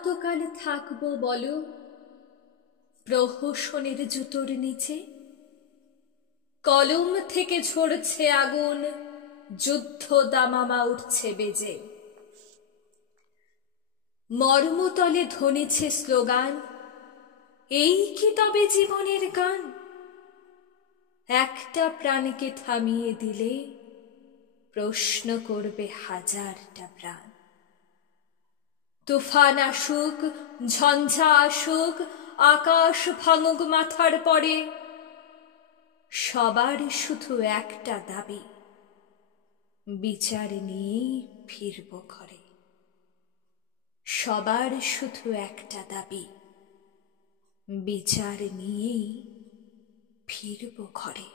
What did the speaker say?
কতকাল থাকবো বলো প্রহসনের জুতোর নিচে? কলম থেকে ঝরছে আগুন, যুদ্ধ দামামা উঠছে বেজে। মর্মতলে ধ্বনিছে স্লোগান, এই কি তবে জীবনের গান? একটা প্রাণকে থামিয়ে দিলে প্রশ্ন করবে হাজারটা প্রাণ। তুফান আসুক, ঝঞ্ঝা আসুক, আকাশ ভাঙুক মাথার পরে, সবার শুধু একটা দাবি, বিচার নিয়েই ফিরব ঘরে। সবার শুধু একটা দাবি, বিচার নিয়েই ফিরব ঘরে।